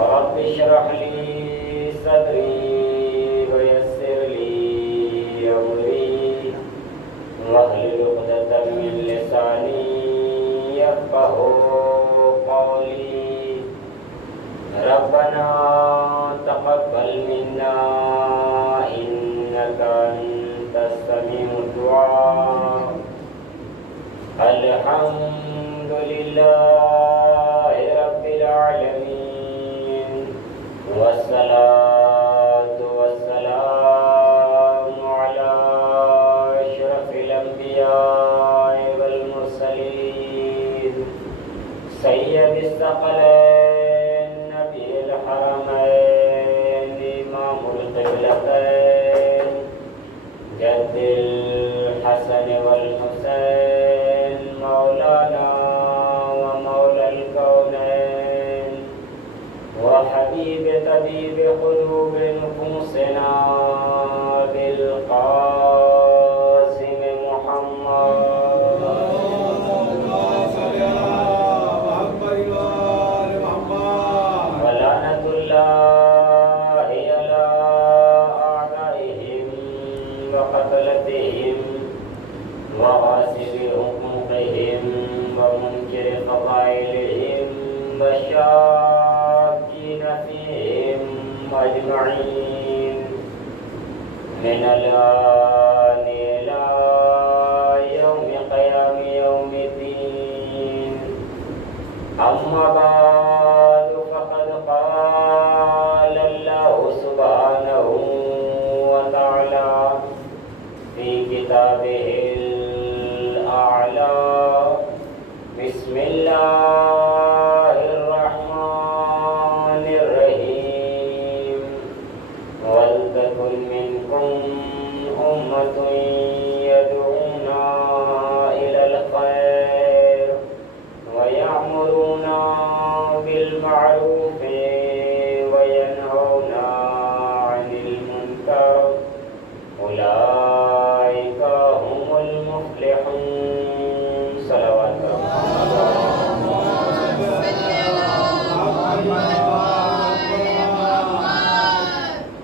رب اشرح لي صدري ويسر لي أمري واحلل عقدة من لساني يفقهوا قولي ربنا تقبل منا إنك أنت السميع الدعاء الحمد لله رب العالمين والصلاة والسلام على أشرف الأنبياء والمرسلين سيد الثقلين نبي الحرمين إمام القبلتين جد الحسن والحسين مولانا ومولى الكونين وحبيب طبيب قلوب نفوسنا بالقاسم محمد ولعنة الله على أعدائهم وقتلتهم وغاسل حقوقهم ومنكر فضائلهم والشاكين فيهم أجمعين من الآن إلى يوم قيام يوم الدين أما بعد فقد قال الله سبحانه وتعالى في كتابه الأعلى بسم الله الرحمن الرحيم ولتكن منكم أمة يدعون إلى الخير ويأمرون بالمعروف وينهون عن المنكر أولئك هم المفلحون صلوات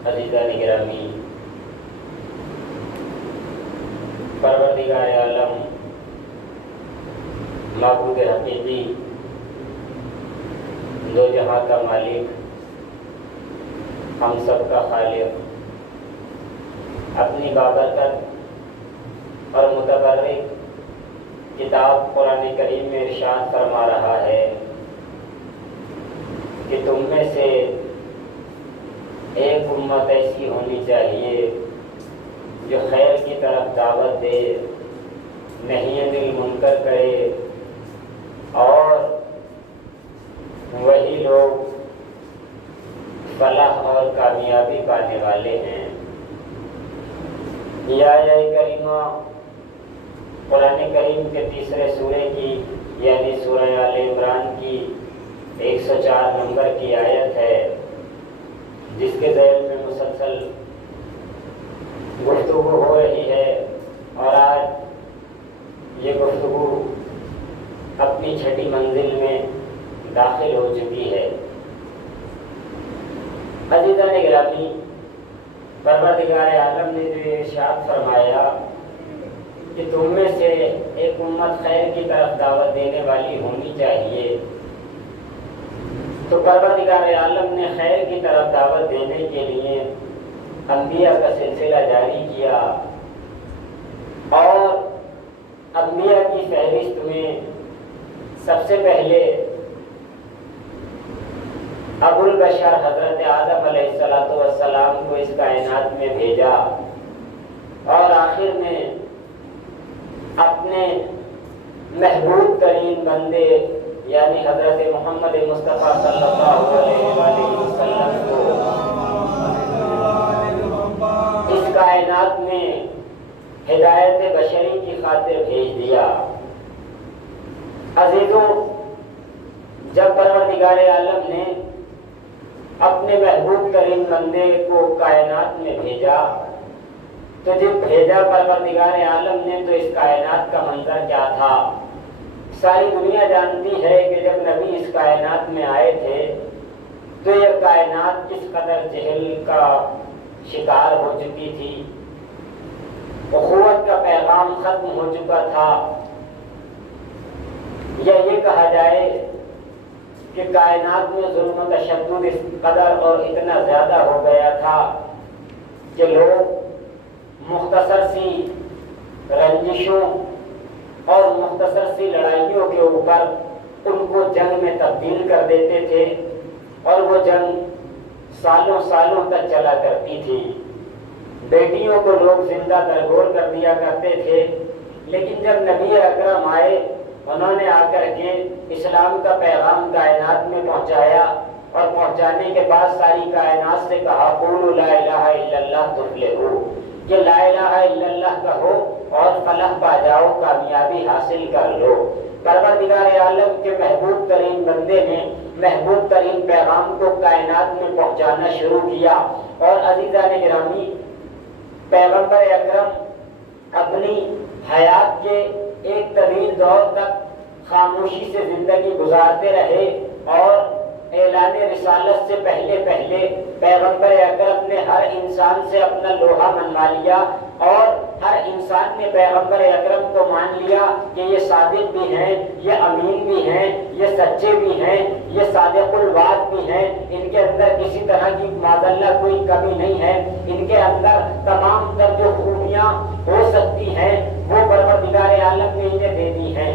عزیزان گرامی، پروردگار عالم معبود حقیقی دو جہاں کا مالک ہم سب کا خالق اپنی بابرکت اور متبرک کتاب قرآن کریم میں ارشاد فرما رہا ہے کہ تم میں سے ایک امت ایسی ہونی چاہیے جو خیر کی طرف دعوت دے، نہی عن المنکر کرے، اور وہی لوگ فلاح اور کامیابی پانے والے ہیں۔ یہ آیہ کریمہ قرآن کریم کے تیسرے سورے کی یعنی سورہ آل عمران کی 104 نمبر کی آیت ہے، جس کے ذیل میں مسلسل گفتگو ہو رہی ہے، اور آج یہ گفتگو اپنی چھٹی منزل میں داخل ہو چکی ہے۔ عزیزان گرامی، پروردگار عالم نے جو ارشاد فرمایا کہ تم میں سے ایک امت خیر کی طرف دعوت دینے والی ہونی چاہیے، تو پروردگار عالم نے خیر کی طرف دعوت دینے کے لیے انبیاء کا سلسلہ جاری کیا، اور انبیاء کی فہرست میں سب سے پہلے ابو البشر حضرت آدم علیہ السلام کو اس کائنات میں بھیجا، اور آخر میں اپنے محبوب ترین بندے یعنی حضرت محمد مصطفیٰ صلی اللہ علیہ وآلہ وسلم کو اس کائنات میں ہدایت بشری کی خاطر بھیج دیا۔ عزیزوں، جب پروردگار عالم نے اپنے محبوب ترین بندے کو کائنات میں بھیجا، تو جب بھیجا پروردگار عالم نے تو اس کائنات کا منظر کیا تھا؟ ساری دنیا جانتی ہے کہ جب نبی اس کائنات میں آئے تھے تو یہ کائنات کس قدر جہل کا شکار ہو چکی تھی، اخوت کا پیغام ختم ہو چکا تھا، یا یہ کہا جائے کہ کائنات میں ظلم و تشدد اس قدر اور اتنا زیادہ ہو گیا تھا کہ لوگ مختصر سی رنجشوں اور مختصر سی لڑائیوں کے اوپر ان کو جنگ میں تبدیل کر دیتے تھے، اور وہ جنگ سالوں سالوں تک چلا کرتی تھی۔ بیٹیوں کو لوگ زندہ درگور کر دیا کرتے تھے، لیکن جب نبی اکرم آئے، انہوں نے آ کر کے اسلام کا پیغام کائنات میں پہنچایا، اور پہنچانے کے بعد ساری کائنات سے کہا قولوا لا الہ الا اللہ تفلحوا، کہ لا الہ الا اللہ کہو اور فلاح پا جاؤ، کامیابی حاصل کر لو۔ پروردگار عالم کے محبوب ترین بندے نے محبوب ترین پیغام کو کائنات میں پہنچانا شروع کیا، اور عزیزان گرامی، پیغمبر اکرم اپنی حیات کے ایک طویل دور تک خاموشی سے زندگی گزارتے رہے، اور اعلان رسالت سے پہلے پیغمبر اکرم نے ہر انسان سے اپنا لوہا منوا لیا، اور ہر انسان نے پیغمبر اکرم کو مان لیا کہ یہ صادق بھی ہیں، یہ امین بھی ہیں، یہ سچے بھی ہیں، یہ صادق الوعد بھی ہیں، ان کے اندر کسی طرح کی معذلہ کوئی کمی نہیں ہے، ان کے اندر تمام تر جو خوبیاں ہو سکتی ہیں وہ پروردگار عالم نے انہیں دے دی ہیں۔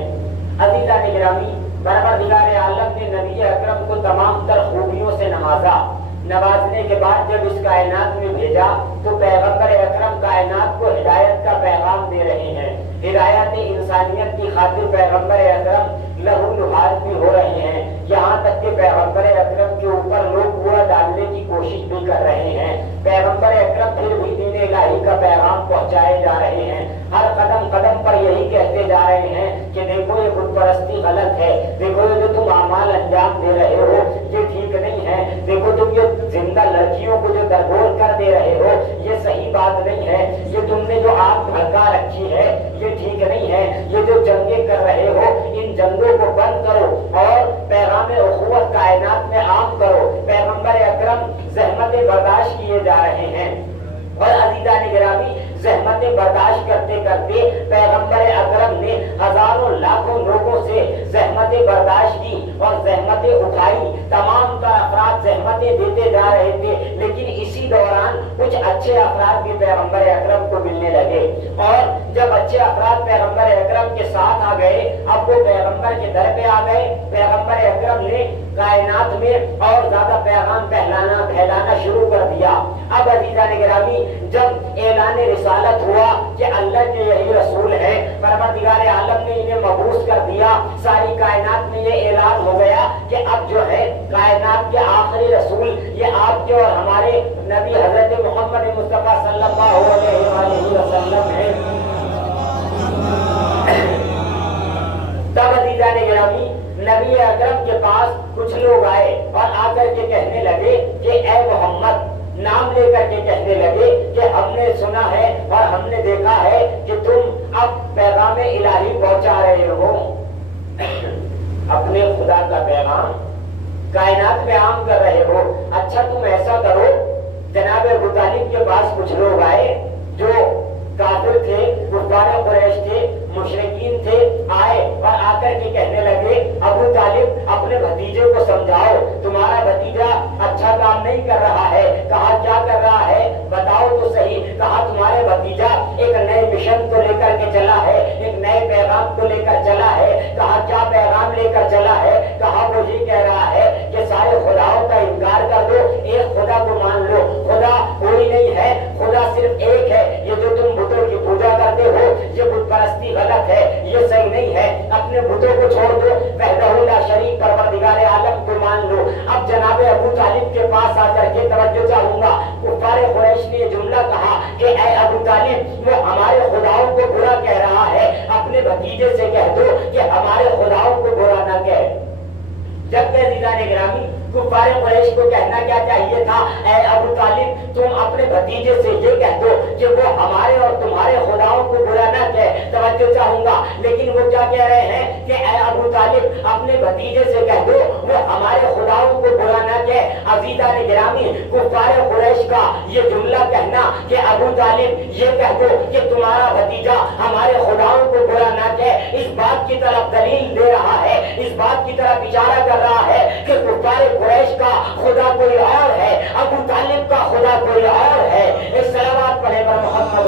عزیزان گرامی، پروردگار عالم نے نبی اکرم کو تمام تر خوبیوں سے نوازا۔ نوازنے کے بعد جب اس کائنات میں بھیجا تو پیغمبر اکرم کائنات کو ہدایت کا پیغام دے رہے ہیں، ہدایت انسانیت کی خاطر پیغمبر اکرم لہو لہاد بھی ہو رہے ہیں، یہاں تک کہ پیغمبر اکرم کے اوپر لوگ کوڑا ڈالنے کی کوشش بھی کر رہے ہیں، پیغمبر اکرم پھر بھی دین الہی کا پیغام پہنچائے جا رہے ہیں، ہر قدم قدم پر یہی کہتے جا رہے ہیں کہ دیکھو یہ بت پرستی غلط ہے، دیکھو یہ جو تم اعمال انجام دے رہے ہو یہ ٹھیک نہیں ہے، دیکھو تم یہ زندہ لڑکیوں کو جو درگور کر دے رہے ہو یہ صحیح بات نہیں ہے، یہ تم نے جو آگ بھڑکا رکھی ہے یہ ٹھیک نہیں ہے، یہ جو جنگیں کر رہے ہو ان جنگوں کو بند کرو اور پیغام اخوت کائنات میں عام کرو۔ پیغمبر اکرم زحمتیں برداشت کیے جا رہے ہیں، اور عزیزان گرامی زحمتیں برداشت کرتے کرتے پیغمبر اکرم نے ہزاروں لاکھوں لوگوں سے زحمتیں برداشت کی اور زحمتیں اٹھائی، تمام تر افراد زحمتیں دیتے جا رہے تھے، لیکن اسی دوران کچھ اچھے افراد بھی پیغمبر اکرم کو ملنے لگے، اور جب اچھے افراد پیغمبر اکرم کے ساتھ آ گئے اب وہ پیغمبر کے در پہ آ گئے، پیغمبر اکرم نے کائنات میں اور زیادہ پیغام پھیلانا شروع کر دیا۔ اب عزیزان گرامی جب اعلان رسالت ہوا کہ اللہ کے یہی رسول ہے، پروردگار عالم نے انہیں مبعوث کر دیا، ساری کائنات میں یہ اعلان ہو گیا کہ اب جو ہے کائنات کے آخری رسول یہ آپ کے اور ہمارے نبی حضرت محمد مصطفیٰ صلی اللہ علیہ وآلہ وسلم ہیں۔ تب عزیزان گرامی نبی اکرم کے پاس کچھ لوگ آئے اور آ کر کے کہنے لگے کہ اے محمد، نام لے کر کے کہنے لگے کہ ہم نے سنا ہے اور ہم نے دیکھا ہے کہ تم اب پیغام الہی پہنچا رہے ہو، اپنے خدا کا پیغام کائنات میں عام کر رہے ہو۔ اچھا تم ایسا کرو، جناب ابو طالب کے پاس کچھ لوگ آئے جو کافر تھے، کفار قریش تھے، مشرکین تھے، آئے اور آ کر کے کہنے لگے ابو طالب اپنے بھتیجے کو سمجھاؤ، تمہارا بھتیجا اچھا کام نہیں کر رہا ہے۔ کہا کیا کر رہا ہے بتاؤ تو صحیح۔ کہا تمہارے بھتیجا ایک نئے مشن کو لے کر کے چلا ہے، ایک نئے پیغام کو لے کر چلا ہے۔ کہا کیا پیغام لے کر چلا ہے؟ کہا وہ یہ کہہ رہا ہے کہ سارے خداؤں کا انکار کر دو، ایک خدا کو مان لو، خدا کوئی نہیں ہے، خدا صرف ایک ہے، یہ جو تم بتوں کی پوجا کرتے ہو یہ بت پرستی غلط ہے، یہ صحیح نہیں ہے، اپنے بتوں کو چھوڑ دو، وحدہ لا شریک پروردگار عالم کو مان لو۔ اب جناب ابو طالب کے پاس آ کر کے توجہ چاہوں گا، کفار قریش نے یہ جملہ کہا کہ اے ابو طالب وہ ہمارے خداؤں کو برا کہہ رہا ہے، اپنے بھتیجے سے کہہ دو کہ ہمارے خداؤں کو برا نہ کہے۔ جب کہ عزیزان گرامی कुफार कुरैश को कहना क्या चाहिए था, ऐ अबू तालिब तुम अपने भतीजे से ये कह दो कि वो हमारे और तुम्हारे खुदाओं को बुरा ना कहे। तवज्जो चाहूंगा, लेकिन वो क्या कह रहे हैं कि ऐ अबू तालिब अपने भतीजे से कह दो वो हमारे खुदाओं को बुरा ना कहे। अजीजा ने गिरामी, कुफार कुरैश का ये जुमला कहना कि अबू तालिब ये कह दो कि तुम्हारा भतीजा हमारे खुदाओं को बुरा ना कहे, इस बात की तरफ दलील दे रहा है, इस बात की तरफ इशारा कर रहा है कि कुफार कुरैश का खुदा कोई और है, अबू तालिब का खुदा कोई और है। इस सलावत पढ़े पर मोहम्मद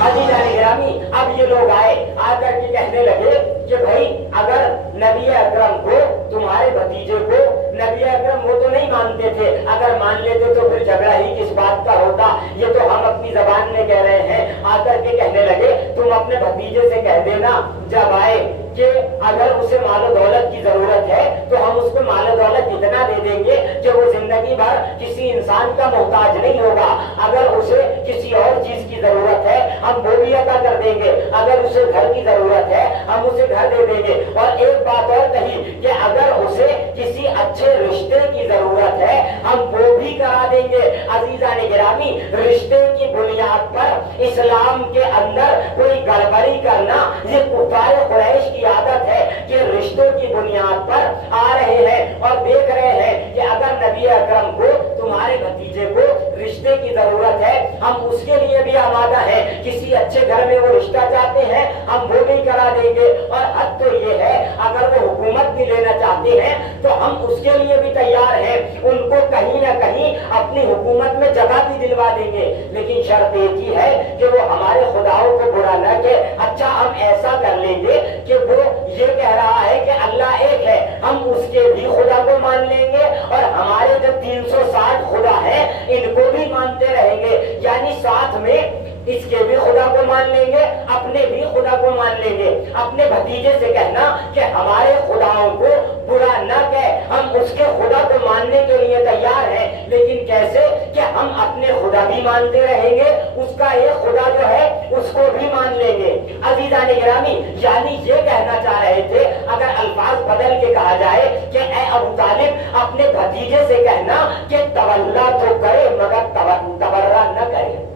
अजीजा ने गिरामी, अब ये लोग आए आकर के कहने लगे कि भाई अगर नबी अकरम को तुम्हारे भतीजे को, नबी अकरम वो तो नहीं मानते थे, अगर मान लेते तो फिर झगड़ा ही किस बात का होता, ये तो हम अपनी जबान में कह रहे हैं। आकर के कहने लगे तुम अपने भतीजे से कह देना जब आए कि अगर उसे मालो दौलत की जरूरत है तो हम उसको मालो दौलत इतना दे देंगे कि वो जिंदगी भर किसी इंसान का मोहताज नहीं होगा। अगर उसे किसी और चीज की जरूरत है हम वो भी अदा कर देंगे, अगर उसे घर की जरूरत है हम उसे घर दे देंगे। और एक बात और कही कि अगर उसे किसी अच्छे रिश्ते की जरूरत है हम वो भी करा देंगे। अजीजा ने गिरामी, रिश्ते की बुनियाद पर इस्लाम के अंदर कोई गड़बड़ी करना ये कुफार कुरैश की आदत है कि रिश्तों की बुनियाद पर आ रहे हैं और देख रहे हैं कि अगर नबी अकरम को तुम्हारे भतीजे को रिश्ते की जरूरत है हम उसके लिए भी आमादा है, किसी अच्छे घर में वो रिश्ता चाहते हैं हम वो भी करा देंगे। और हद तो ये है अगर वो हुकूमत भी लेना चाहते हैं तो हम उसके लिए भी तैयार हैं, उनको कहीं ना कहीं अपनी हुकूमत में जगह भी दिलवा देंगे। लेकिन शर्त एक ही है कि वो हमारे खुदाओं को बुरा न कहे। अच्छा हम ऐसा कर लेंगे कि वो ये कह रहा है कि अल्लाह एक है, हम उसके भी खुदा को मान लेंगे और हमारे जो 360 खुदा है इनको भी मानते रहेंगे, यानी साथ में इसके भी खुदा को मान लेंगे अपने भी खुदा को मान लेंगे। अपने भतीजे से कहना कि हमारे खुदाओं को बुरा न कहे, हम उसके खुदा को मानने के लिए तैयार हैं, लेकिन कैसे कि हम अपने खुदा भी मानते रहेंगे, उसका एक खुदा जो है उसको भी मान लेंगे। अजीजा ने गिरामी, यानी ये कहना चाह रहे थे अगर अल्फाज बदल के कहा जाए कि ऐ अबू तालिब अपने भतीजे से कहना कि तवल्ला तो करे मगर तबर्रा न करे।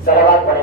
सलावत पढ़े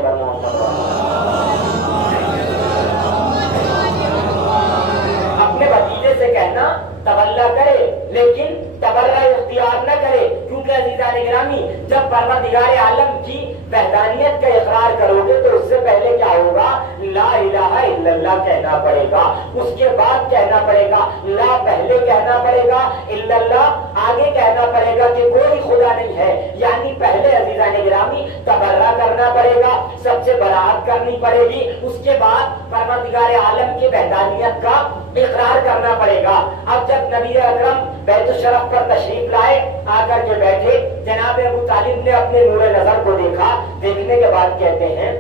अपने भतीजे से कहना तवल्ला करे लेकिन तबर्रा इख्तियार न करे, क्योंकि अजीजा ने गिरामी जब परवरदिगार आलम की वहदानियत का इकरार करोगे तो उससे पहले क्या होगा, ला इलाहा इल्लल्लाह कहना पड़ेगा, उसके बाद कहना पड़ेगा ला पहले कहना पड़ेगा, इल्लल्लाह आगे कहना पड़ेगा कि कोई खुदा नहीं है। यानी पहले अजीजा ने गिरामी तबर्रा करना पड़ेगा, सबसे बरात करनी पड़ेगी, उसके बाद परवरदिगार आलम की वहदानियत का इकरार करना पड़ेगा। अब जब नबी अकरम बैतुल शरफ पर तशरीफ लाए, आकर के बैठे, जनाब अबू तालिब ने अपने नूरे नजर को देखा, देखने के बाद कहते हैं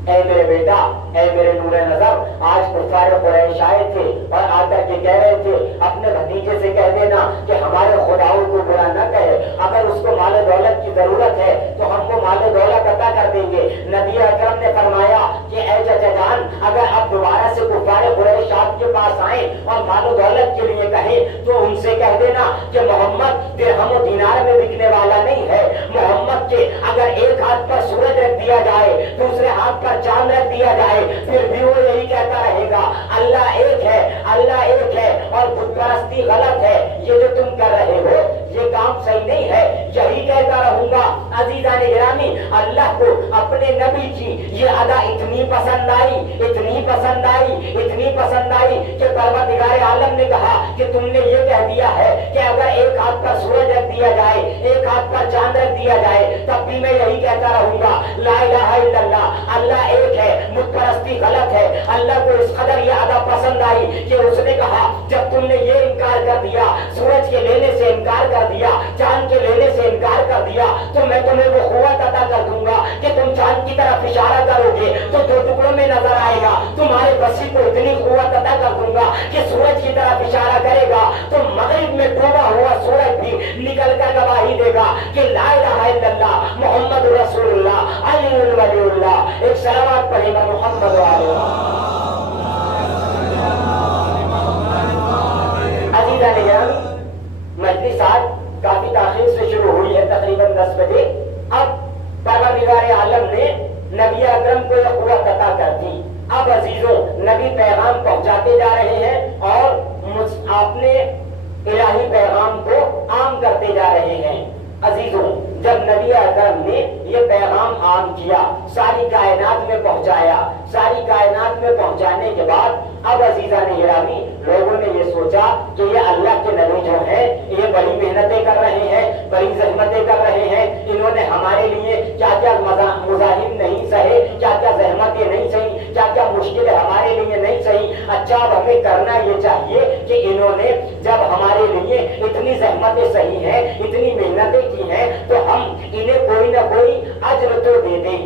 ऐ मेरे बेटा, ऐ मेरे नूरे नजर, आज कुफार कुरैश आए थे और आकर के कह रहे थे अपने भतीजे से कह देना कि हमारे खुदाओं को बुरा न कहे, अगर उसको माल दौलत की जरूरत है तो हमको माल दौलत अता कर देंगे। नबी अकरम ने फरमाया कि ऐ चाचा जान, अगर अब दोबारा से कुफार कुरैश आपके पास आए और माल दौलत के लिए कहें तो उनसे कह देना कि मोहम्मद दिरहम और दीनार में बिकने वाला नहीं है। मोहम्मद के अगर एक हाथ पर सूरज रख दिया जाए, दूसरे हाथ पर चांद रख दिया जाए, फिर भी वो यही कहता रहेगा अल्लाह एक है, अल्लाह एक है और बुत परस्ती गलत है, ये जो तुम कर रहे हो ये काम सही नहीं है, यही कहता रहूंगा। अजीजा ने गिरामी, अल्लाह को अपने नबी की ये अदा इतनी पसंद आई, इतनी पसंद आई, इतनी पसंद आई कि परवरदिगार आलम ने कहा कि तुमने ये कह दिया है कि अगर एक हाथ पर सूरज रख दिया जाए, एक हाथ पर चांद रख दिया जाए, तब भी मैं यही कहता रहूंगा ला इलाहा इल्लल्लाह, अल्लाह एक है, बुत परस्ती गलत है। अल्लाह को इस कदर ये अदा पसंद आई कि उसने कहा जब तुमने ये इनकार कर दिया, सूरज के लेने से इनकार कर दिया, चांद के लेने से इनकार कर दिया, तो मैं तुम्हें वो कुव्वत अता कर दूंगा कि तुम चांद की तरफ इशारा करोगे तो दो टुकड़ों में नजर आएगा, तुम्हारे बसी को इतनी कुव्वत अता कर दूंगा कि सूरज की तरफ इशारा करेगा तो मगरिब में डूबा हुआ सूरज भी निकल कर गवाही देगा कि ला इलाहा इल्लल्लाह मुहम्मद रसूलुल्लाह अली वलीउल्लाह। एक सलावत पढ़ेगा मोहम्मद वाले आम किया, सारी कायनात में पहुंचाया। सारी कायनात में पहुंचाने के बाद अब अजीजा ने गिरामी लोगों ने ये सोचा कि ये अल्लाह के नबी जो हैं ये बड़ी मेहनतें कर रहे हैं, बड़ी जहमतें कर रहे हैं, इन्होंने हमारे लिए क्या क्या मुजाहिम नहीं सहे, क्या क्या जहमतें नहीं सही, क्या क्या मुश्किलें हमारे लिए नहीं सही। अच्छा अब हमें करना ये चाहिए कि इन्होंने जब हमारे लिए इतनी जहमतें सही हैं, इतनी मेहनतें की हैं, तो हम इन्हें कोई ना कोई अज्र तो दे दें,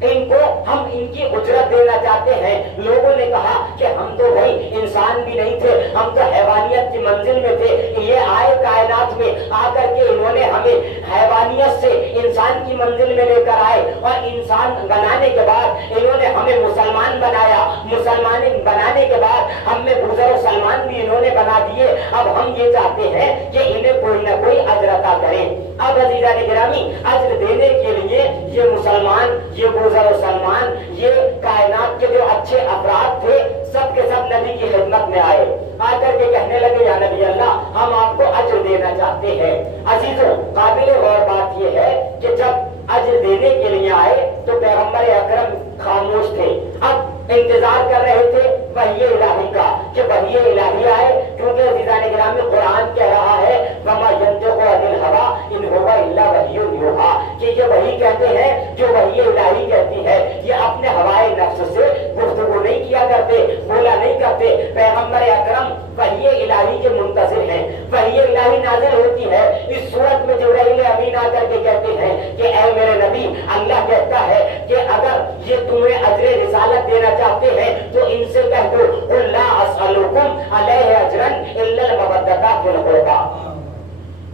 इनको हम इनकी उजरत देना चाहते हैं। लोगों ने कहा कि हम तो भाई इंसान भी नहीं थे, हम तो हैवानियत की मंजिल में थे, ये आए कायनात में आकर के इन्होंने हमें हैवानियत से इंसान की मंजिल में लेकर आए और इंसान बनाने के बाद इन्होंने हमें मुसलमान बनाया, मुसलमान बनाने के बाद हमें गुजर सलमान भी इन्होंने बना दिए। अब हम ये चाहते हैं कि इन्हें कोई ना कोई अज्र अता करें। अब अजीजा ने गिरामी अज्र देने के लिए ये मुसलमान, ये गुजर सलमान, ये कायनात के जो अच्छे अफराद थे सब के सब नबी की खिदमत में आए, आकर के कहने लगे या नबी अल्लाह हम आपको अज्र देना चाहते हैं। अजीजों काबिल गौर बात यह है कि जब अज्र देने के लिए आए तो पैगंबर अकरम खामोश थे। अब इंतजार कर रहे थे वही इलाही का कि वही इलाही आए, क्योंकि अजीजा ने गिरामी कुरान कह रहा है वमा यंतिकु अनिल हवा इन हुवा इल्ला वह्युन यूहा, कि ये वही कहते हैं जो वही इलाही कहती है, ये अपने हवाए नफ्स से गुफ्तगू नहीं किया करते, बोला नहीं करते। पैगंबर अकरम वही इलाही के मुंतज़िर हैं, वही इलाही नाज़िल होती है। इस सूरत में जिब्राइल अमीन आकर के कहते हैं कि ऐ मेरे नबी अल्लाह कहता है कि अगर ये तुम्हें अजरे रिसालत देना चाहते हैं तो इनसे कह दो ला अस्अलुकुम अलैहि अजरन इल्ला मवद्दता फिल कुर्बा,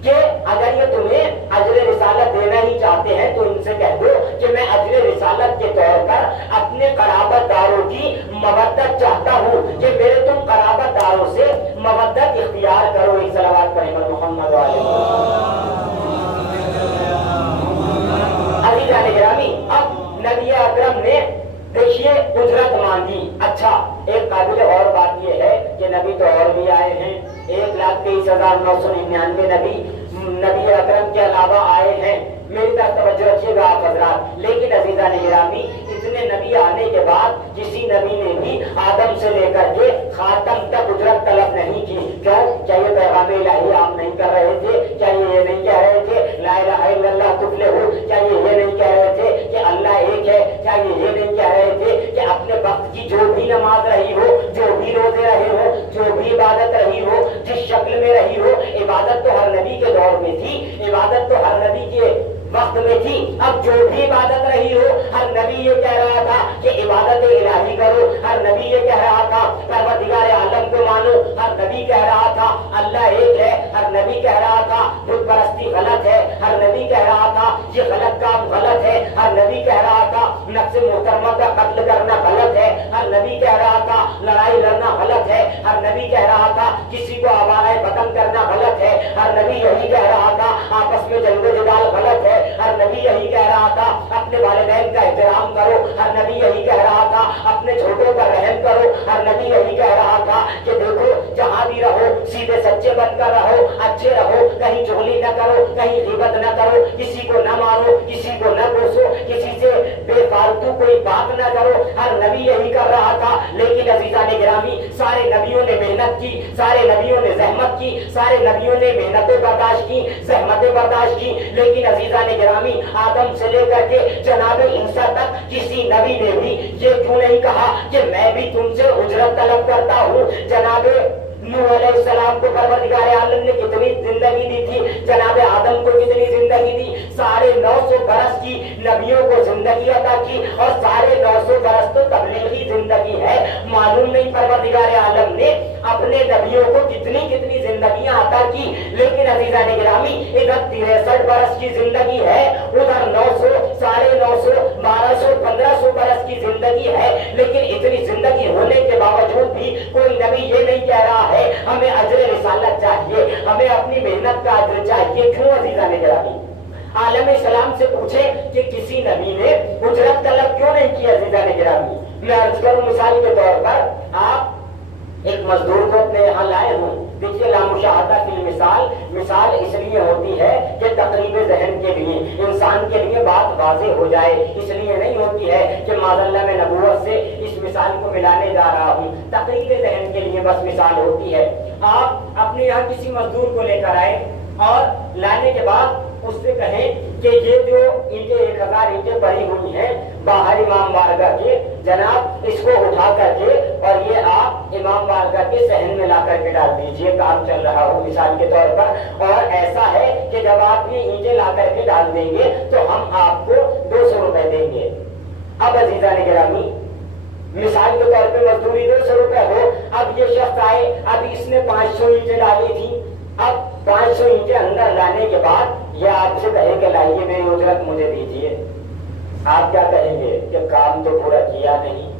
कि अगर ये तुम्हें अजरे रिसालत देना ही चाहते हैं तो इनसे कह दो कि मैं अजरे रिसालत के तौर पर अपने कराबतदारों की मवद्दत चाहता हूँ, कि मेरे तुम कराबतदारों से मवद्दत इख्तियार करो। एक सलावत पढ़ें मोहम्मद अज़ीज़ान गिरामी। अब नबी अकरम ने देखिए उजरत मांगी। अच्छा एक काबिल और बात यह है कि नबी तो और भी आए हैं, 1,23,999 नबी अकरम के अलावा आए हैं। मेरी तरफ तवज्जो रखिएगा आप हजरात। लेकिन अजीजा ने गिरामी इतने नबी आने के बाद किसी नबी ने भी आदम से लेकर के खातम तक उजरत तलब नहीं की। क्यों? क्या ये पैगाम इलाही आम नहीं कर रहे थे? क्या ये नहीं कह रहे थे ला इलाहा इल्लल्लाह तुफ्लिहू? क्या ये नहीं कह रहे थे कि अल्लाह एक है? क्या ये नहीं कह रहे थे कि अपने वक्त की जो भी नमाज रही हो, जो भी रोजे रहे हो, जो भी इबादत रही हो, जिस शक्ल में रही हो, इबादत तो हर नबी के दौर में थी, इबादत तो हर नबी के वक्त में थी। अब जो भी इबादत रही हो, हर नबी ये कह रहा था कि इबादत इलाही करो, हर नबी ये कह रहा था परवरदिगार आलम को मानो, हर नबी कह रहा था अल्लाह एक है, हर नबी कह रहा था बुत परस्ती गलत है, हर नबी कह रहा था ये गलत काम गलत है, हर नबी कह रहा था नफ्स मोहतरमा का कत्ल करना गलत है, हर नबी कह रहा था लड़ाई लड़ना गलत है, हर नबी कह रहा था किसी को आवाराए वतन करना गलत है, हर नबी यही कह रहा था आपस में जंग जदाल गलत है, हर नबी यही कह रहा था अपने वालिदैन का एहतराम करो, हर नबी यही कह रहा था अपने छोटों पर रहम करो, हर नबी यही कह रहा था कि देखो जहां भी रहो सीधे सच्चे बनकर रहो, अच्छे रहो, कहीं चुगली न करो, कहीं गिबत न करो, किसी को न मारो, किसी को न कोसो, किसी से बेफालतू कोई बात न करो। हर नबी यही कर रहा था। लेकिन अजीजा ने गिरामी सारे नबियों ने मेहनत की, सारे नबियों ने जहमत की, सारे नबियों ने मेहनतें बर्दाश्त की, जहमतें बर्दाश्त की। लेकिन अजीजा ने गिरामी आदम से लेकर के जनाबे ईसा तक किसी नबी ने भी ये क्यों नहीं कहा कि मैं भी तुमसे उजरत तलब करता हूँ। जनाबे नूह अलैहिस्सलाम को परवरदिगार आलम ने कितनी जिंदगी दी थी, जनाबे आदम को कितनी जिंदगी दी, 950 बरस की नबियों को जिंदगी अता की, और 950 बरस तो तबलीगी जिंदगी है। मालूम नहीं परवरदिगार आलम ने अपने नबियों को कितनी कितनी जिंदगियां अता की। लेकिन अजीजा ने गिरामी इधर 63 बरस की जिंदगी है, उधर 900, 950, 1200, 1500 बरस की जिंदगी है। लेकिन इतनी जिंदगी होने के बावजूद भी कोई नबी ये नहीं कह रहा है हमें अजर रिसालत चाहिए, हमें अपनी मेहनत का अजर चाहिए। क्यों अजीजा ने गिरामी? आलम सलाम से पूछे कि किसी नबी ने उजरत तलब क्यों नहीं की? अजीजा ने गिरामी मैं अर्ज करूं मिसाल के तौर पर, आप एक मजदूर को अपने यहाँ लाए हो, دیکھیے لامشاہدہ فی المثال، مثال اس لیے ہوتی ہے کہ تقریب ذہن کے لیے، انسان کے لیے بات واضح ہو جائے، اس لیے نہیں ہوتی ہے کہ معاذ اللہ میں نبوت سے اس مثال کو ملانے جا رہا ہوں، تقریب ذہن کے لیے بس مثال ہوتی ہے۔ آپ اپنے یہاں کسی مزدور کو لے کر آئے اور لانے کے بعد اس سے کہیں کہ یہ جو اینٹیں 1000 اینٹیں پڑی ہوئی ہیں باہر امام بارگاہ کے، جناب اس کو اٹھا کر کے اور یہ آپ امام بارگاہ کے صحن میں لا کر کے ڈال دیجئے، کام چل رہا ہو مثال کے طور پر۔ اور ایسا ہے کہ جب آپ یہ اینٹیں لا کر کے ڈال دیں گے تو ہم آپ کو 200 روپے دیں گے۔ اب عزیزان گرامی، مثال کے طور پہ مزدوری 200 روپے ہو، اب یہ شخص آئے، اب اس نے 500 اینٹیں ڈالی تھی، اب 500 اینٹیں اندر لانے کے بعد یہ آپ سے کہے کہ لائیے میری اجرت مجھے دیجیے، آپ کیا کہیں گے کہ کام تو پورا کیا نہیں،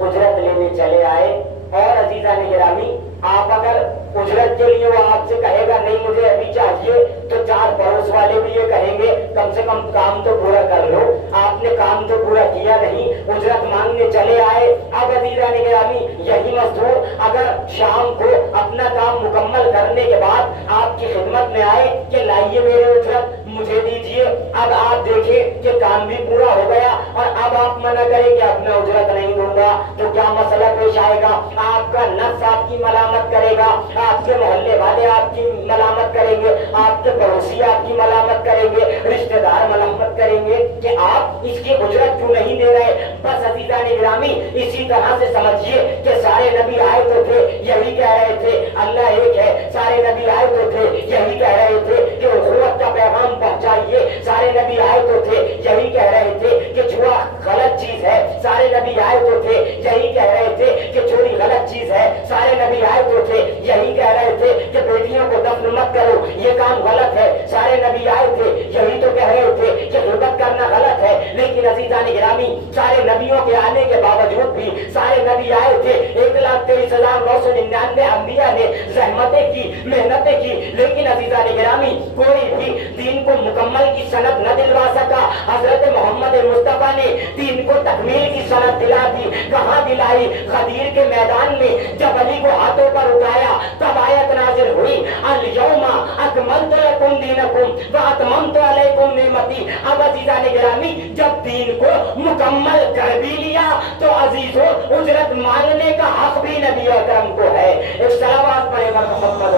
اجرت لینے چلے آئے۔ اور عزیزان گرامی، آپ اگر اجرت کے لیے وہ آپ سے کہے گا نہیں مجھے ابھی چاہیے، تو 4 پڑوس والے بھی یہ کہیں گے کم سے کم کام تو پورا کر لو، آپ نے کام تو پورا کیا نہیں، اجرت مانگنے چلے آئے۔ اب عزیزان گرامی، یہی مزدور اگر شام کو اپنا کام مکمل کرنے کے بعد آپ کی خدمت میں آئے کہ لائیے میرے اجرت مجھے دیجیے، اب آپ دیکھیں کہ کام بھی پورا ہو گیا اور اب آپ منع کریں کہ اپنا اجرت نہیں دوں گا تو کیا مسئلہ پیش آئے گا؟ آپ کا نفس آپ کی ملامت کرے گا، آپ کے محلے والے آپ کی ملامت کریں گے، آپ کے پڑوسی آپ کی ملامت کریں گے، رشتہ دار ملامت کریں گے کہ آپ اس کی اجرت کیوں نہیں دے رہے۔ بس عزیزان گرامی، اسی طرح سے سمجھیے کہ سارے نبی آئے تو تھے یہی کہہ رہے تھے اللہ ایک ہے، سارے نبی آئے تو تھے یہی کہہ رہے تھے کہ اخوت کا پیغام پہنچائیے، سارے نبی آئے تو تھے یہی کہہ رہے تھے کہ جوا غلط چیز ہے، سارے نبی آئے تو تھے یہی کہہ رہے تھے کہ چوری غلط چیز ہے، سارے نبی آئے تو تھے یہی کہہ رہے تھے کہ بیٹیوں کو دفن مت کرو یہ کام غلط ہے، سارے نبی آئے تھے یہی تو کہہ رہے تھے کہ غیبت کرنا غلط ہے۔ لیکن عزیزان گرامی، سارے نبیوں کے آنے کے باوجود بھی سارے نبی آئے تھے، 1,23,999 انبیاء نے زحمتیں کی، محنتیں کی، لیکن عزیزان گرامی کوئی بھی دین کو مکمل کی سند نہ دلوا سکا۔ حضرت محمد مصطفیٰ نے دین کو تکمیل کی سند دلا دی، کہاں دلائی؟ غدیر کے میدان میں جب علی کو ہاتھوں پر اٹھایا تب آیت نازل ہوئی، الیوم اکملت لکم دینکم واتممت علیکم نعمتی۔ اب عزیزان گرامی، جب دین کو مکمل کر بھی لیا تو عزیزوں اجرت مانگنے کا حق بھی نبی اکرم کو ہے۔ ایک صلوات پڑھے گا محمد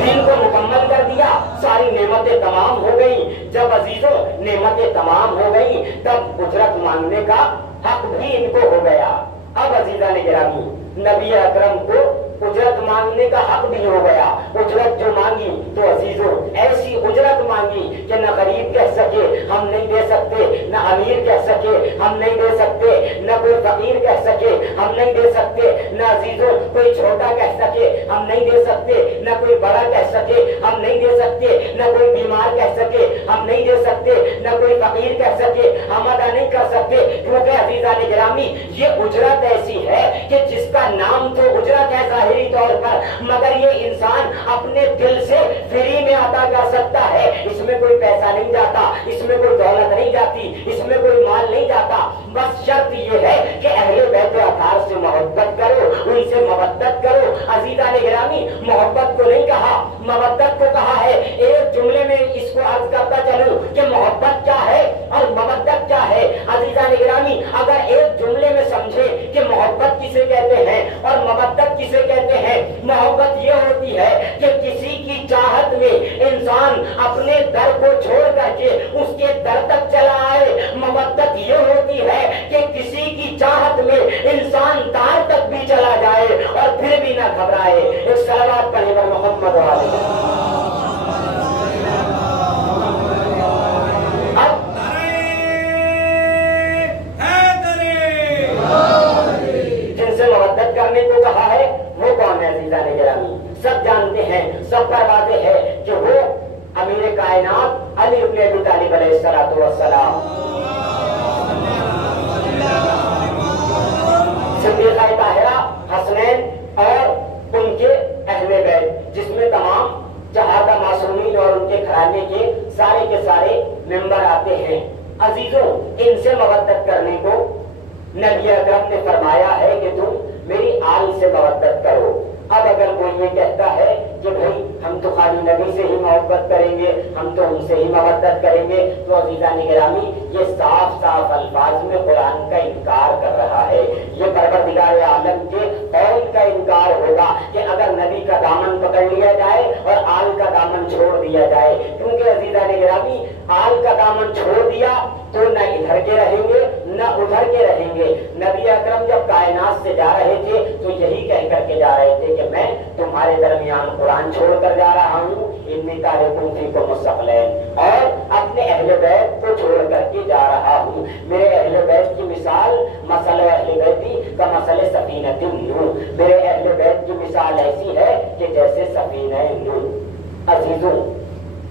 دین کو مکمل کر دیا، ساری نعمتیں تمام ہو گئی۔ جب عزیزوں نعمتیں تمام ہو گئی تب اجرت مانگنے کا حق بھی ان کو ہو گیا۔ اب عزیزان گرامی، نبی اکرم کو اجرت مانگنے کا حق بھی ہو گیا۔ اجرت جو مانگی تو عزیزوں ایسی اجرت مانگی کہ نہ غریب کہہ سکے ہم نہیں دے سکتے، نہ امیر کہہ سکے ہم نہیں دے سکتے، نہ کوئی فقیر کہہ سکے ہم نہیں دے سکتے، نہ عزیزوں کوئی چھوٹا کہہ سکے ہم نہیں دے سکتے، نہ کوئی بڑا کہہ سکے ہم نہیں دے سکتے، نہ کوئی بیمار کہہ سکے ہم نہیں دے سکتے، نہ کوئی فقیر کہہ سکے ہم ادا نہیں کر سکتے، کیونکہ عزیزان گرامی یہ اجرت ایسی ہے کہ جس کا نام تو اجرت ہے ظاہری طور پر، مگر یہ انسان اپنے دل سے فری میں عطا کر سکتا ہے۔ اس میں کوئی پیسہ نہیں جاتا، اس میں کوئی دولت نہیں جاتی، اس میں کوئی مال نہیں جاتا، بس شرط یہ ہے کہ اہل بیت اطہار سے محبت کرو، ان سے مودت کرو۔ عزیزان گرامی، محبت کو نہیں کہا، مودت کو کہا ہے۔ ایک جملے میں اس کو عرض کرتا چلوں کہ محبت کیا ہے اور مودت کیا ہے۔ عزیزان گرامی، اگر ایک جملے میں سمجھے کہ محبت کسے کہتے ہیں اور مودت کسے کہتے ہیں، محبت یہ ہوتی ہے کہ کسی کی چاہت میں انسان اپنے در کو چھوڑ کر کے اس کے در تک چلا آئے۔ مودت یہ ہوتی ہے کہ کسی کی چاہت میں انسان دار تک بھی چلا جائے اور پھر بھی نہ گھبرائے۔ ایک صلوات پڑھے گا محمد والے۔ جن سے مودت کرنے کو کہا ہے وہ کون ہے عزیزان گرامی؟ سب جانتے ہیں، سب پر واضح ہے کہ وہ امیر کائنات علی ابن ابی طالب علیہ السلام، صدیقہ طاہرہ، حسنین اور ان کے اہل بیت، جس میں تمام چہارہ معصومین اور ان کے گھرانے کے سارے ممبر آتے ہیں۔ عزیزوں، ان سے مودت کرنے کو نبی اکرم نے فرمایا ہے کہ تم میری हमारी नबी से ही मोहब्बत करेंगे, हम तो उनसे ही मवद्दत करेंगे। तो अज़ीज़ान गिरामी, ये साफ साफ अल्फाज में कुरान का इनकार कर रहा है। ये परवरदिगार आलम के कौल का इनकार होगा कि अगर नबी का दामन पकड़ लिया जाए और आल का दामन छोड़ दिया जाए। क्योंकि अज़ीज़ान गिरामी, आल का दामन छोड़ दिया तो न इधर के रहेंगे न उधर के रहेंगे। नबी अकरम जब कायनात से जा रहे थे तो यही कह करके जा रहे थे कि मैं तुम्हारे दरमियान कुरान छोड़ कर जा रहा हूँ, इन्नी तारिकुम फीकुम मुस्तक़िलन, और अपने अहले बैत को छोड़ करके जा रहा हूँ। मेरे अहले बैत की मिसाल मसले अहले बैती का मसले सफीनतुन नूह, मेरे अहले बैत की मिसाल ऐसी है कि जैसे सफीना नूह। अजीजों,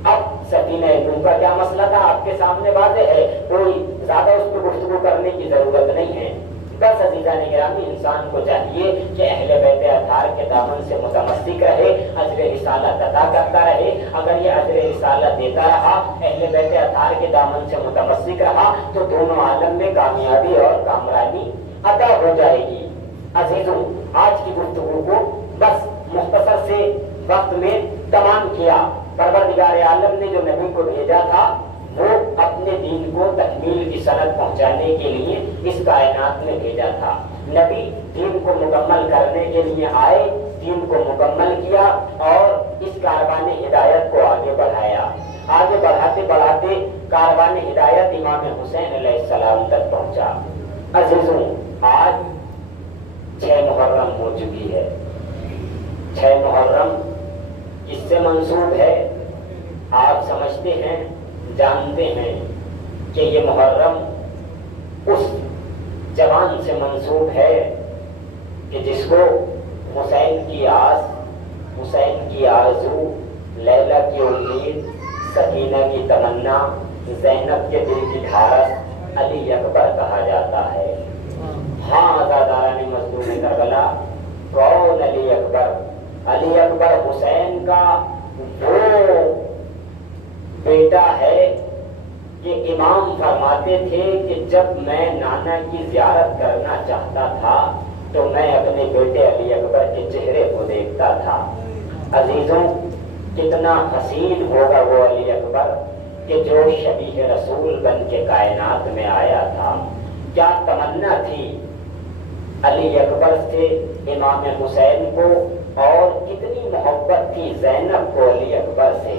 अब सफीना नूह का क्या मसला था आपके सामने वाज़ेह है, कोई ज्यादा उस पर गुफ्तगू करने की जरूरत नहीं है। बस अज़ीज़ान गिरामी, इंसान को चाहिए कि अहले बैत अतार के दामन से मुतमस्सिक रहे, अजर रिसालत अता करता रहे। अगर ये अजर रिसालत देता रहा, अहले बैत अतार के दामन से मुतमस्सिक रहा, तो दोनों आलम में कामयाबी और कामरानी अता हो जाएगी। अजीजों, आज की गुफ्तगू को बस मुख्तसर से वक्त में तमाम किया। परवरदिगार आलम ने जो नबी को भेजा था वो अपने दीन को तकमील की सनद पहुंचाने के लिए इस कायनात में भेजा था। नबी दीन को मुकम्मल करने के लिए आए, दीन को मुकम्मल किया और इस कारवान हिदायत को आगे बढ़ाया। आगे बढ़ाते बढ़ाते कारवान हिदायत इमाम हुसैन अलैहिस्सलाम तक पहुंचा। अजीजों, आज 6 मुहर्रम हो चुकी है। 6 मुहर्रम इससे मंसूब है, आप समझते हैं, जानते हैं कि ये मुहर्रम उस जवान से मंसूब है कि जिसको हुसैन की आस, हुसैन की आरज़ू, लैला की उम्मीद, सकीना की तमन्ना, ज़ैनब के दिल की ढारस अली अकबर कहा जाता है। हाँ आज़ादारान मज़लूम करबला, कौन अली अकबर? अली अकबर हुसैन का वो बेटा है कि इमाम फरमाते थे कि जब मैं नाना की ज़ियारत करना चाहता था तो मैं अपने बेटे अली अकबर के चेहरे को देखता था। अजीजों, कितना हसीन होगा वो अली अकबर कि जो शबीह रसूल बन के कायनात में आया था। क्या तमन्ना थी अली अकबर से इमाम हुसैन को, और कितनी मोहब्बत थी ज़ैनब को अली अकबर से।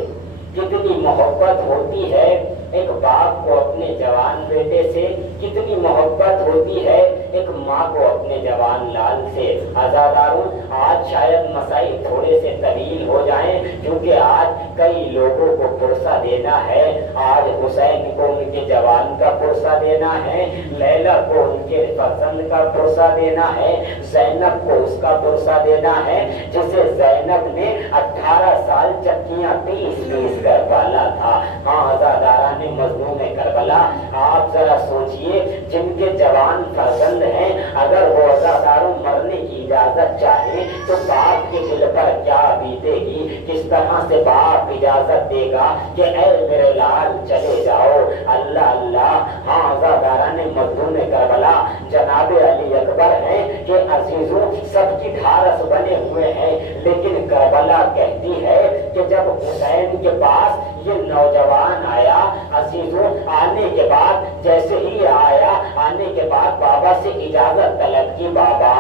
कितनी मोहब्बत होती है एक बाप को अपने जवान बेटे से, कितनी मोहब्बत होती है एक माँ को अपने जवान लाल से। आज़ादारों, आज शायद मसाइल थोड़े से तवील हो जाएं क्योंकि आज कई लोगों को पुरसा देना है। आज हुसैन को उनके जवान का पुरसा देना है, लैला को उनके फर्जंद का पुरसा देना है, ज़ैनब को उसका पुरसा देना है जिसे ज़ैनब ने 18 साल चक्कियां पीस कर पाला था। हाँ आज़ादारा ने मज़लूम करबला, आप जरा सोचिए, जिनके जवान फर्जंद हैं, अगर वो आज़ादारों मरने की इजाजत चाहे तो बाप के दिल पर क्या बीतेगी, किस तरह से बाप इजाजत देगा कि ऐ मेरे लाल चले जाओ, अल्लाह अल्लाह। हाँ आज़ादारा ने मज़लूम करबला जनाबे अली अकबर हैं कि अजीजों सबकी ढारस बने हुए हैं, लेकिन करबला कहती है कि जब हुसैन के पास ये नौजवान आया, अजीजों आने के बाद जैसे ही आया, आने के बाद बाबा से इजाजत तलब की, बाबा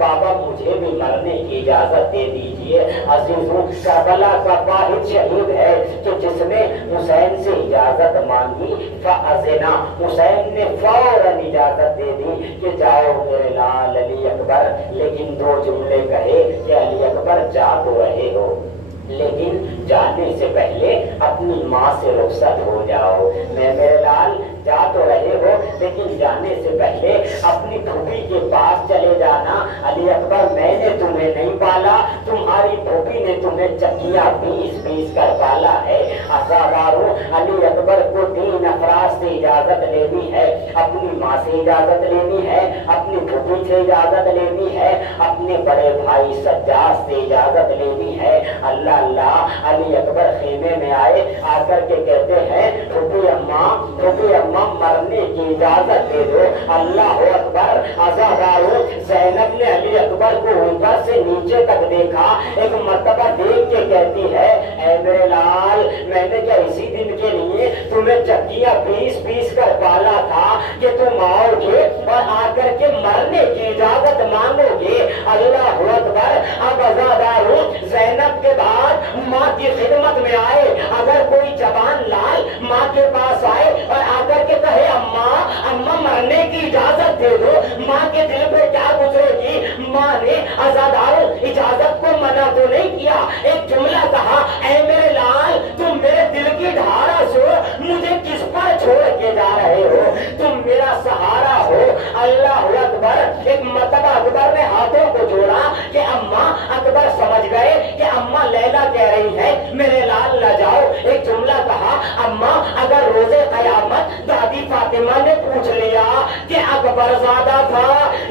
बाबा मुझे भी मरने की इजाजत दे दीजिए। अजीजों, करबला का वाहिद शहीद है कि जिसने हुसैन से इजाजत मांगी, फ़अज़िना, हुसैन ने फौरन इजाजत दे दी कि जाओ मेरे लाल अली अकबर। लेकिन 2 जुमले कहे कि अली अकबर जा तो रहे हो, लेकिन जाने से पहले अपनी माँ से रुखसत हो जाओ। मैं मेरे लाल जा तो रहे हो, लेकिन जाने से पहले अपनी फूफी के पास चले जाना। अली अकबर, मैंने तुम्हें नहीं पाला, तुम्हारी फूफी ने तुम्हें चक्कियां पीस कर पाला है। अज़ादारों, अली अकबर को 3 अफराद से इजाजत लेनी है, अपनी माँ से इजाजत लेनी है, अपनी फूफी से इजाजत लेनी है, اپنے بڑے بھائی سجاد سے اجازت لینی ہے۔ اللہ اللہ، علی اکبر خیمے میں آئے، آ کر کے کہتے ہیں پھوپھی اماں مرنے کی اجازت دے دو۔ اللہ اکبر، عزادارو، زینب نے علی اکبر کو اوپر سے نیچے تک دیکھا، ایک مرتبہ دیکھ کے کہتی ہے اے میرے لال، میں نے کیا اسی دن کے لیے تمہیں چکیاں پیس کر پالا تھا کہ تم آؤ گے اور آ کر کے مرنے کی اجازت مانگو گے؟ اللہ اکبر۔ اب عزادارو، زینب کے بعد ماں کی خدمت میں آئے، اگر کوئی جوان لال ماں کے پاس آئے اور آ کر کے کہے اماں مرنے کی اجازت دے دو، ماں کے دل پہ کیا گزرے گی؟ ماں نے عزادارو اجازت کو منع تو نہیں کیا، ایک جملہ کہا اے میرے لال، تم میرے دل کی ڈھارس ہو، مجھے کس پر چھوڑ کے جا رہے ہو؟ تم میرا سہارا ہو۔ اللہ اکبر۔ ایک مرتبہ اکبر نے ہاتھوں کو جوڑا کہ اماں، اکبر سمجھ گئے کہ اماں لیلا کہہ رہی ہے میرے لال نہ جاؤ۔ ایک جملہ کہا اماں، اگر روزے قیامت دادی فاطمہ نے پوچھ لیا کہ اکبر زادہ تھا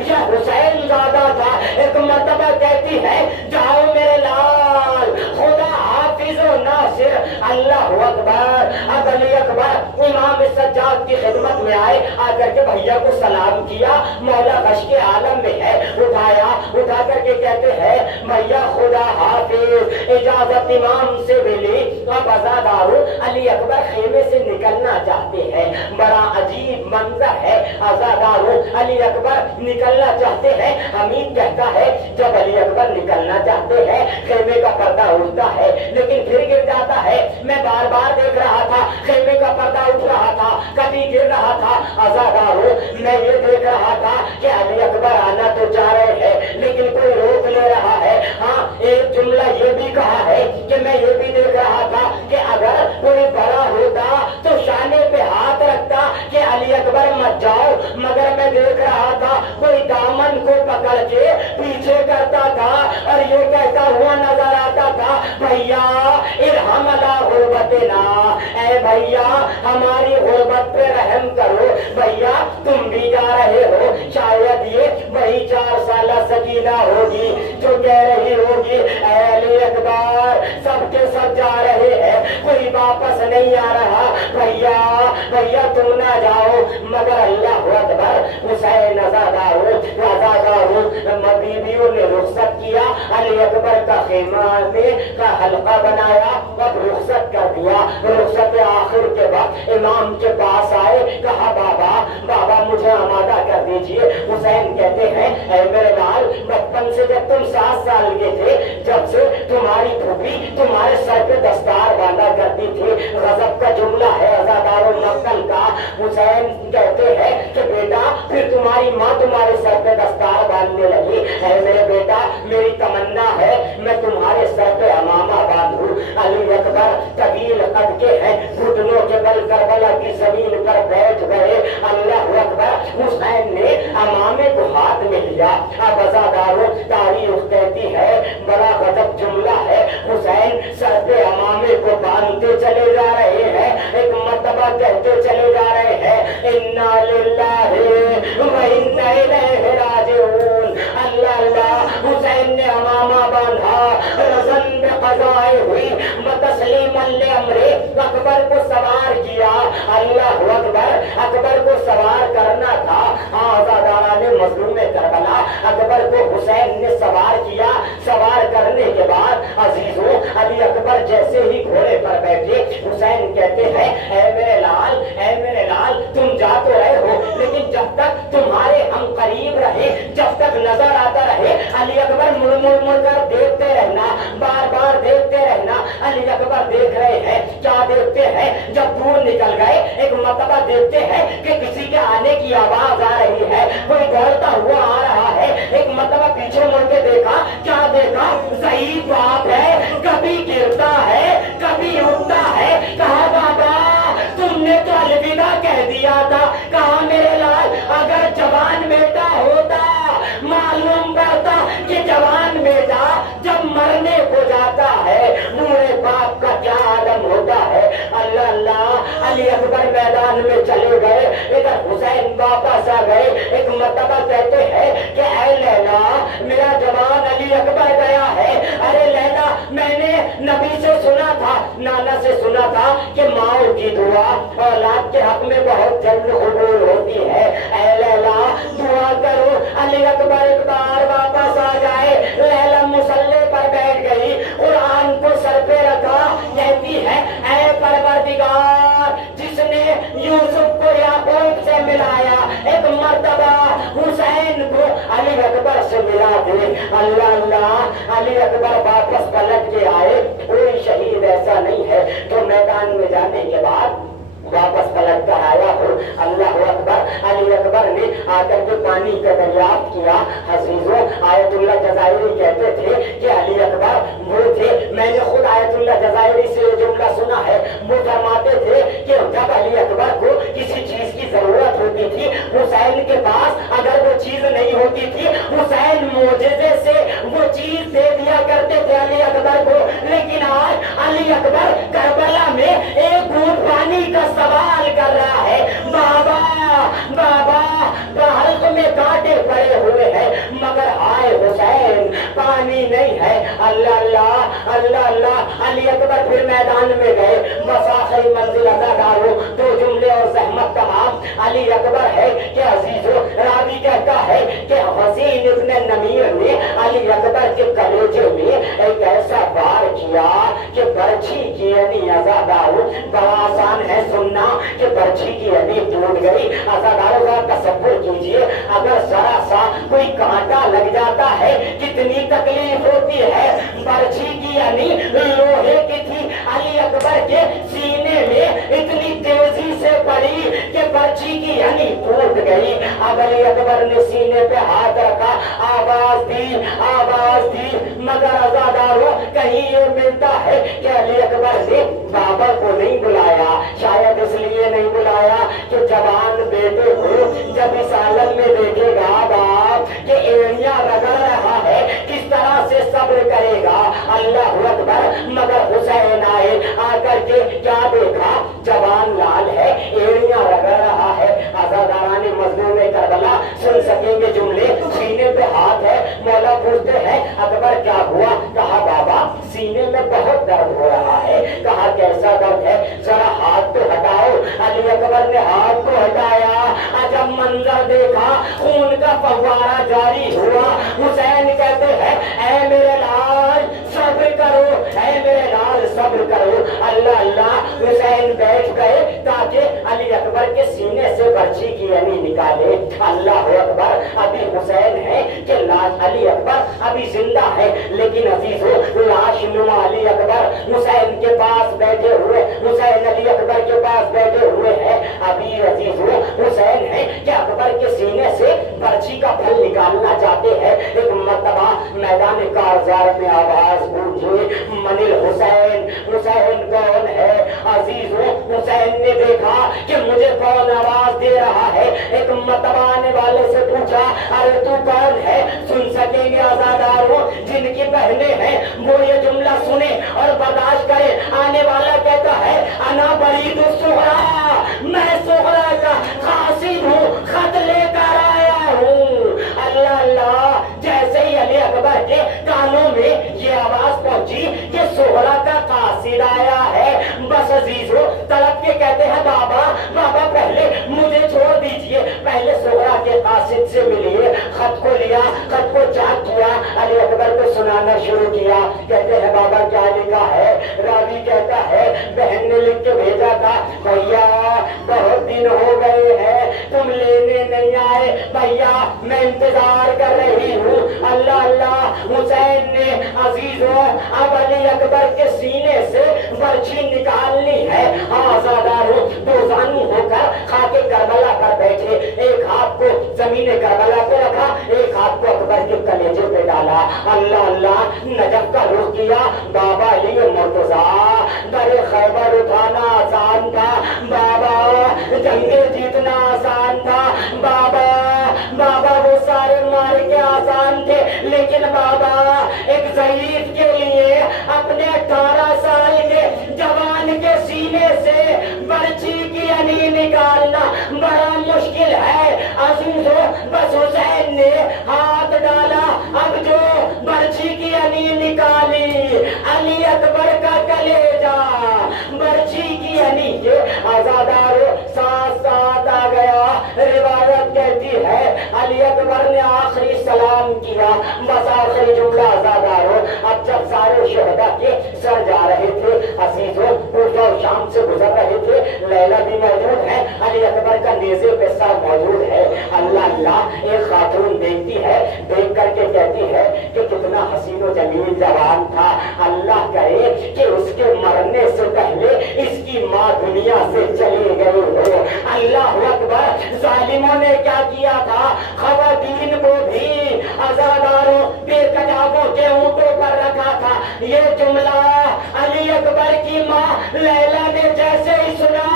یا حسین زادہ تھا، ایک مرتبہ کہتی ہے جاؤ میرے لال، خدا حافظ و ناصر۔ اللہ اکبر۔ اب علی اکبر امام سجاد کی خدمت میں آئے، آ کر کے بھیا کو سلام کیا، مولا غش کے عالم میں ہے، اٹھا کر کے کہتے ہیں بھیا خدا حافظ، اجازت امام سے ملی۔ اب عزادارو، علی اکبر خیمے سے نکلنا چاہتے ہیں، بڑا عجیب منظر ہے۔ عزادارو، علی اکبر نکلنا چاہتے ہیں، حمید کہتا ہے جب علی اکبر نکلنا چاہتے ہیں خیمے کا پردہ اٹھتا ہے لیکن پھر گر جاتا ہے۔ میں بار بار دیکھ رہا تھا، خیمے کا پردہ اٹھ رہا تھا، کبھی گر رہا تھا۔ عزادارو، میں یہ دیکھ رہا تھا کہ علی اکبر آنا تو چاہ رہے ہیں لیکن کوئی روک لے رہا ہے۔ ہاں، ایک جملہ یہ بھی کہا ہے کہ میں یہ بھی دیکھ رہا تھا کہ اگر کوئی بڑا ہوتا تو شانے پہ ہاتھ رکھتا کہ علی اکبر مت جاؤ، مگر میں دیکھ رہا تھا کوئی دامن کو پکڑ کے پیچھے کرتا تھا اور یہ کہتا ہوا نظر آتا تھا بھیا ارحم علی غربتنا، اے بھیا ہماری غربت پہ رحم کرو، بھیا تم بھی جا رہے ہو، شاید یہ وہی 4 سالہ سکینہ ہوگی جو کہہ رہی ہوگی اے علی اکبر سب کے سب جا رہے ہیں، کوئی واپس نہیں آ رہا، بھیا تم نہ جاؤ۔ مگر اللہ اکبر، حسین عزادارو بیویوں نے رخصت کیا، علی اکبر کا خیمہ میں کا حلقہ بنایا، اب رخصت کر دیا۔ رخصت آخر کے وقت امام کے پاس آئے، کہا بابا مجھے آمادہ کر دیجئے۔ حسین کہتے ہیں اے میرے لال، بچپن سے جب تم 7 سال کے تھے، جب سے تمہاری پھوپھی تمہارے سر پہ دستار باندھا کرتی تھی، غضب کا جملہ ہے عزادارو نقل کا۔ حسین کہتے ہیں کہ بیٹا پھر تمہاری ماں تمہارے سر پہ دستار باندھنے لگی، اے میرے بیٹا میری تمنا ہے میں تمہارے سر پہ امامہ باندھوں۔ علی اکبر طویل قد کے ہیں، گھٹنوں کے بل کربلا کی زمین پر بیٹھ گئے۔ اللہ اکبر، حسین نے امامے کو ہاتھ میں لیا۔ اب عزادارو تاریخ کہتی ہے، بڑا غضب جملہ ہے، حسین سر پہ امامے کو باندھتے چلے جا رہے ہیں، ایک مرتبہ کہتے چلے جا رہے ہیں انا للہ و انا الیہ راجعون۔ اللہ، حسین نے امامہ باندھا، رزن میں قضائے ہوئی، تسلیما لامر اکبر کو سوار کیا۔ اللہ اکبر، اکبر کو سوار کرنا تھا۔ آزادارہ نے مظلوم کربلا اکبر کو حسین نے سوار کیا۔ سوار کرنے کے بعد عزیزوں، علی اکبر جیسے ہی گھوڑے پر بیٹھے، حسین کہتے ہیں اے میرے لال تم جا تو رہے ہو لیکن جب تک تمہارے ہم قریب رہے، جب تک نظر آتا رہے، علی اکبر مڑ کر دیکھتے رہنا، بار بار دیکھتے رہنا۔ علی اکبر دیکھ رہے ہیں، کیا دیکھتے ہیں؟ جب دور نکل گئے، ایک مرتبہ دیکھتے ہیں کہ کسی کے آنے کی آواز آ رہی ہے، کوئی دوڑتا ہوا آ رہا ہے۔ ایک مرتبہ پیچھے مڑ کے دیکھا، کیا دیکھا؟ ضعیف باپ ہے، کبھی گرتا ہے کبھی اٹھتا ہے۔ کہا بابا تم نے تو الوداع کہہ دیا تھا، کہا میرے لال اگر جوان بیٹا ہوتا معلوم پڑتا کہ جوان بیٹا جب مرنے کو جاتا ہے بوڑھے باپ کا کیا عالم ہوتا ہے۔ اللہ، علی اکبر میدان میں چلے گئے، ادھر حسین واپس آ گئے۔ ایک مرتبہ کہتے ہیں کہ اے لیلا میرا جوان मिलाया, एक मर्तबा हुसैन को अली अकबर से मिला दे। अल्लाह अल्लाह, अली अकबर वापस पलट के आए। कोई शहीद ऐसा नहीं है तो मैदान में जाने के बाद वापस पलट कर आया हो। अल्लाह अकबर। अली अकबर ने आकर के पानी का दरियाफ्त किया। हजीजों, आयतुल्लाह जज़ायरी कहते थे कि अली अकबर वो थे, मैंने खुद आयतुल्लाह जज़ायरी से ये जुमला सुना है, वो फरमाते थे कि जब अली अकबर को किसी चीज की जरूरत होती थी, हुसैन के पास अगर वो चीज नहीं होती थी, हुसैन मोजज़े से वो चीज दे दिया करते थे अली अकबर को। लेकिन आज अली अकबर करबला में एक बूंद पानी का सवाल कर रहा है। बाबा बाबा, हल्क में कांटे पड़े हुए हैं, मगर हाय हुसैन पानी नहीं है। अल्लाह अल्लाह अल्लाह अल्लाह। अली अकबर फिर मैदान में गए। बस आखिरी मंजिल अदाकारों, दो जुमले और जहमत तमाम। अली अकबर है कि अजीजों, रावी कहता है कि हसीन इब्न नमीर ने अली अकबर के कलेजे में एक ऐसा वार किया कि बर्छी की यानी अज़ादारों, बड़ा आसान है सुनना कि बर्छी की हड्डी टूट गई। अज़ादारों का तसव्वुर कीजिए, अगर जरा सा कोई कांटा लग जाता है कितनी तकलीफ होती है। बर्छी की यानी लोहे की थी, अली अकबर के सीने में इतनी तेजी से पड़ी कि बर्छी की यानी टूट गई। अब अली अकबर ने सीने पे हाथ रखा, आवाज दी, मगर अज़ादारों कहीं ये मिलता है कि अली अकबर ने बाबर को नहीं बुलाया। शायद इसलिए नहीं बुलाया कि जवान बेटे को जब इस आलम में देखेगा बाप कि एड़ियां रगड़ रहा है, किस तरह से सब्र करेगा। अल्लाह अकबर। मगर हुसैन आए, आकर के क्या देखा, जवान लाल है, एड़ियां रगड़ रहा है। अज़ादारान मज़लूम करबला सुन सकेंगे जुमले। सीने पे हाथ है, मौला पूछते हैं अकबर क्या हुआ? कहा बाबा सीने में बहुत दर्द हो रहा है। कहा कैसा दर्द है, जरा हाथ तो हटाओ। अली अकबर ने हाथ को हटाया, जब मंजर देखा खून का फव्वारा जारी हुआ। हुसैन कहते हैं ऐ मेरे लाल सब्र करो, ऐ मेरे लाल सब्र करो। अल्लाह अल्लाह। हुसैन बैठ गए ताकि अली अकबर के सीने से बर्छी की यानी निकाले। अल्लाह अकबर। अभी हुसैन है कि लाश अली अकबर अभी जिंदा है, लेकिन अजीजों लाश नुमा अली अकबर हुसैन के पास बैठे हुए, हुसैन अली अकबर के पास बैठे हुए हैं। अभी अजीजों हुसैन है कि अकबर के सीने से बर्छी का फल निकालना चाहते हैं। एक मर्तबा मैदान कारजार में आवाज गूंजी, मनिल हुसैन। हुसैन कौन है? अजीजों हुसैन ने देखा कि मुझे कौन आवाज दे रहा है। एक मर्तबा आने वाले से पूछा अरे तू कौन है? सुन सकेंगे आजादारों, जिनकी बहनें हैं वो ये जुमला सुने और बर्दाश्त करे। आने वाला कहता है अना बरीद सुहरा, मैं सुहरा का कासिम हूँ, खत लेकर आया हूँ। अल्लाह अल्लाह। जैसे ही अली अकबर के कानों में ये आवाज पहुंची कि सुहरा का कासिद आया है, बस अजीजों तड़प के कहते हैं बाबा बाबा पहले मुझे छोड़ दीजिए, पहले सुहरा के कासिद से मिलिए। खत को लिया, खत को चाक किया, अली अकबर को सुनाना शुरू किया। कहते हैं बाबा क्या लिखा है? रावी कहता है बहन ने लिख के भेजा था, भैया बहुत दिन हो गए हैं तुम लेने नहीं आए, भैया मैं इंतजार कर रही हूँ। अल्लाह अल्लाह। हुसैन ने अजीजों अब अली अकबर के सीने से बर्छी निकालनी है। आजादारों दोजानी होकर खाके करबला पर बैठे, एक हाथ को जमीन करबला पे रखा, एक हाथ को अकबर के कलेजे पे डाला। अल्लाह अल्लाह। नजफ का रुख किया। बाबा अली मुर्तजा, दरे खैबर उठाना आसान था बाबा, जंगे जीतना आसान था बाबा, बाबा वो सारे मार के आसान थे, लेकिन बाबा एक ज़ईफ के लिए अपने 18 साल के जवान के सीने से बर्छी की यानी निकालना बड़ा मुश्किल है। अजीजों बस हुसैन ने हाथ डाला, अब जो बर्छी की यानी निकाली, अली अकबर का कलेजा बर्छी की यानी के आजादारों साथ साथ आ गया। रिवायत कहती है अली अकबर ने आखिरी सलाम किया, बस आखिरी जुमला आजादारों। अब जब सारे शहदा के सर जा रहे थे, अजीजों शाम से गुजर रहे थे, लैला भी मौजूद है, अली अकबर का नेज़े पे सर मौजूद है। अल्लाह अल्लाह, एक खातून देखती है, देख करके कहती है कि कितना हसीन व जमील जवान था, अल्लाह करे कि उसके मरने से पहले इसकी माँ दुनिया से चली गई हो। अल्लाह अकबर, जालिमों ने क्या किया था, खवातीन को भी आजादारों बेकजाबों के ऊँटों पर रखा था। ये जुमला अली अकबर की माँ लैला ने जैसे ही सुना,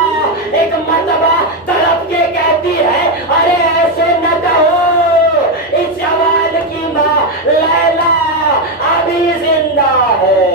एक मर्तबा तड़प के कहती है, अरे ऐसे न कहो, इस जवान की माँ लैला अभी जिंदा है।